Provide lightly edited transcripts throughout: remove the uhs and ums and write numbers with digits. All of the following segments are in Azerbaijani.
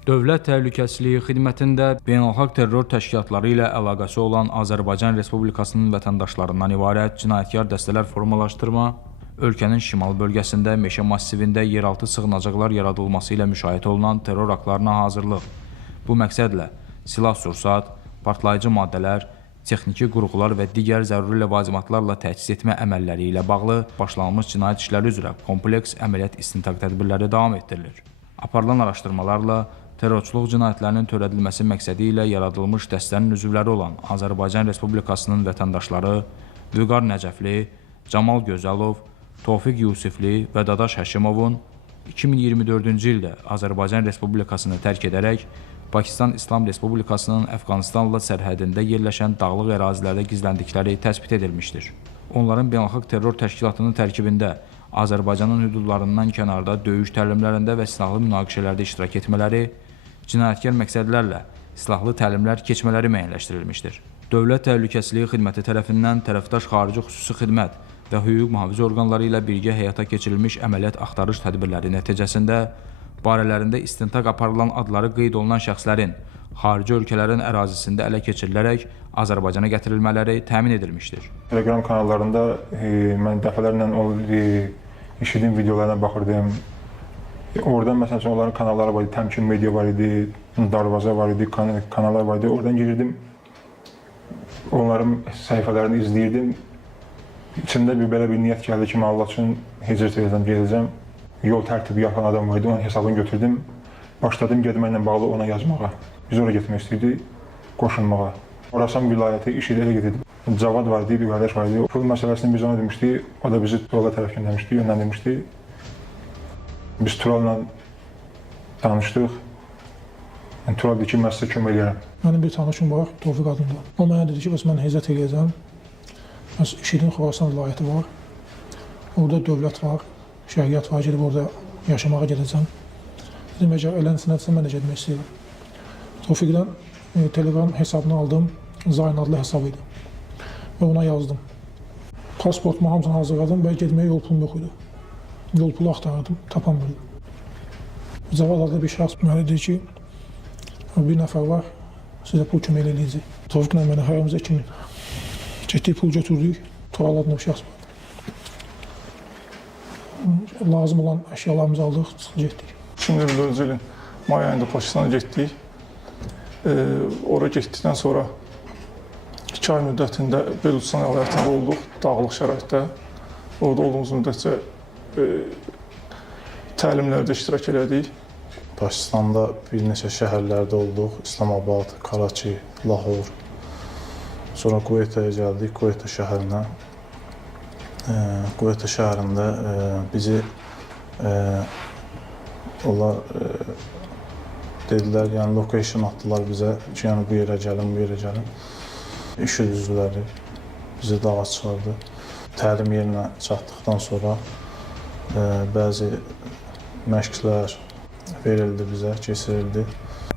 Dövlət Təhlükəsizliyi Xidmətində beynəlxalq terror təşkilatları ilə əlaqəsi olan Azərbaycan Respublikasının vətəndaşlarından ibarət cinayətkar dəstələr formalaşdırma, ölkənin şimal bölgəsində meşə massivində yeraltı sığınacaqlar yaradılması ilə müşahidə olunan terror aktlarına hazırlıq. Bu məqsədlə silah-sursat, partlayıcı maddələr, texniki qurğular və digər zəruri ləvazimatlarla təchiz etmə əməlləri ilə bağlı başlanmış cinayət işləri üzrə kompleks əməliyyat istintaq tədbirləri davam etdirilir. Aparılan araşdırmalarla terrorçuluq cinayətlərinin törədilməsi məqsədi ilə yaradılmış dəstənin üzvləri olan Azərbaycan Respublikasının vətəndaşları Vüqar Nəcəfli, Camal Gözəlov, Tofiq Yusifli və Dadaş Həşimovun 2024-cü ildə Azərbaycan Respublikasını tərk edərək Pakistan İslam Respublikasının Əfqanistanla sərhədində yerləşən dağlıq ərazilərdə gizləndikləri təspit edilmişdir. Onların beynəlxalq terror təşkilatının tərkibində Azərbaycanın hüdudlarından kənarda döyüş təlimlərində və silahlı münaqişələrdə iştirak etmələri, cinayətkar məqsədlərlə silahlı təlimlər keçmələri müəyyənləşdirilmişdir. Dövlət Təhlükəsizliyi Xidməti tərəfindən tərəfdaş xarici xüsusi xidmət və hüquq mühafizə orqanları ilə birgə həyata keçirilmiş əməliyyat axtarış tədbirləri nəticəsində barələrində istintaq aparılan adları qeyd olunan şəxslərin xarici ölkələrin ərazisində ələ keçirilərək Azərbaycana gətirilmələri təmin edilmişdir. Telegram kanallarında mən dəfələrlə işlədiyim videolarına baxırdım. Oradan məsələn onların kanalları var idi, Təmkin Media var idi, Darvaza var idi, kanallar var idi. Oradan girirdim, onların səhifələrini izləyirdim. İçimdə belə bir niyyət gəldi ki, Allah üçün hicrət edəcəm, gedəcəm. Yol tərtibi yapan adam var idi, onun hesabını götürdüm. Başladım getməklə bağlı ona yazmağa. Biz oraya getmək istəyirdik, qoşulmağa. Orasan vilayəti iş ilə gedirdik. Cavad var idi, bir qardaş var idi. Pul məsələsini biz ona demişdik, o da bizi Turala tərəf göndərmişdi, yönləndirmişdi. Biz Tural'la tanışdıq. Tural dedi ki, mən sizə kömək edirəm. Mənim bir tanışım var, Tofiq adında. O mənə dedi ki, mən hicrət edəcəm. İşidin Xorasan vilayəti var. Orada dövlət var, şəriət var, gedib orada yaşamağa gedəcəm. Dedim, əgər elənisinədirsə, mən də gedmək istəyirəm. Tofiqdən Telegram hesabını aldım, Zayn adlı hesab idi. Və ona yazdım. Pasportumu hamısını hazırladım və getməyə yol pulum yox idi. Yol pulu axtarırdım, tapamırdım. Cavad adlı bir şəxs mənə dedi ki, bir nəfər var, sizə pul kömək eləyəcək. Tofiqlə mənə həramızda 2 min. Getdik, pul götürdük, Tural adlı bir şəxs vardı. Lazım olan əşyalarımızı aldıq, çıxıb getdik. 2024-cü ilin may ayında Pakistana getdik. Oraya getdikdən sonra 2 ay müddətində Beluçistan əyaletində olduq, dağlıq şəraitdə. Orada olduğumuz müddətcə təlimlərdə iştirak elədik. Pakistanda bir neçə şəhərlərdə olduq, İslamabad, Karachi, Lahor. Sonra Kuveytəyə gəldik, Kuveytə şəhərinə. Kuveytə şəhərində bizi onlar dedilər, yəni location atdılar bizə ki, yəni bu yerə gəlin, bu yerə gəlin. İş üzvləri bizi dağa çıxardı. Təlim yerinə çatdıqdan sonra bəzi məşqlər verildi bizə, keçirildi.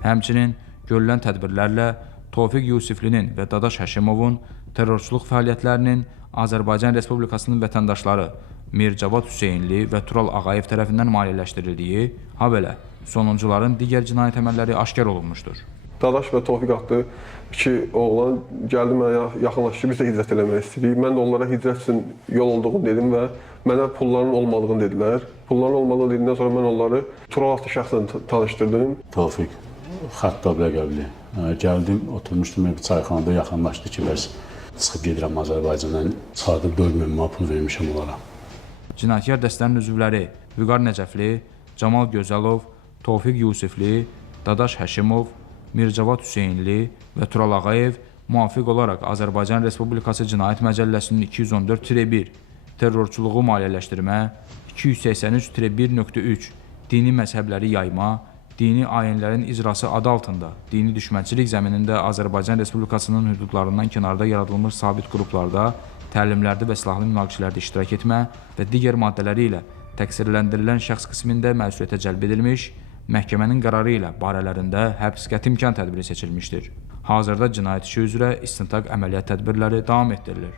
Həmçinin görülən tədbirlərlə Tofiq Yusiflinin və Dadaş Həşimovun terrorçuluq fəaliyyətlərinin Azərbaycan Respublikasının vətəndaşları Mircavad Hüseynli və Tural Ağayev tərəfindən maliyyələşdirildiyi, habelə sonuncuların digər cinayət əməlləri aşkar olunmuşdur. Dadaş və Tofiq adlı 2 oğlan gəldi mənə yaxınlaşdı, biz də hicrət eləmək istəyirik. Mən də onlara hicrət üçün yol olduğunu dedim və mənə pulların olmadığını dedilər. Pulların olmadığını dedikdən sonra mən onları Tural adlı şəxslə tanışdırdım. Tofiq Xəttab ləqəbli. Gəldim, oturmuşdum bir çayxanada, yaxınlaşdı ki, bəs çıxıb gedirəm Azərbaycandan, çıxardıb 4 min manat pul vermişəm onlara. Cinayətkar dəstənin üzvləri Vüqar Nəcəfli, Camal Gözəlov, Tofiq Yusifli, Dadaş Həşimov, Mircavad Hüseynli və Tural Ağayev müvafiq olaraq Azərbaycan Respublikası Cinayət Məcəlləsinin 214-1 terrorçuluğu maliyyələşdirmə, 283-1.3 dini məzhəbləri yayma, dini ayinlərin icrası adı altında dini düşmənçilik zəminində Azərbaycan Respublikasının hüdudlarından kənarda yaradılmış sabit qruplarda, təlimlərdə və silahlı münaqişələrdə iştirak etmə və digər maddələri ilə təqsirləndirilən şəxs qismində məsuliyyətə cəlb edilmiş, məhkəmənin qərarı ilə barələrində həbs qəti imkan tədbiri seçilmişdir. Hazırda cinayət işi üzrə istintaq əməliyyat tədbirləri davam etdirilir.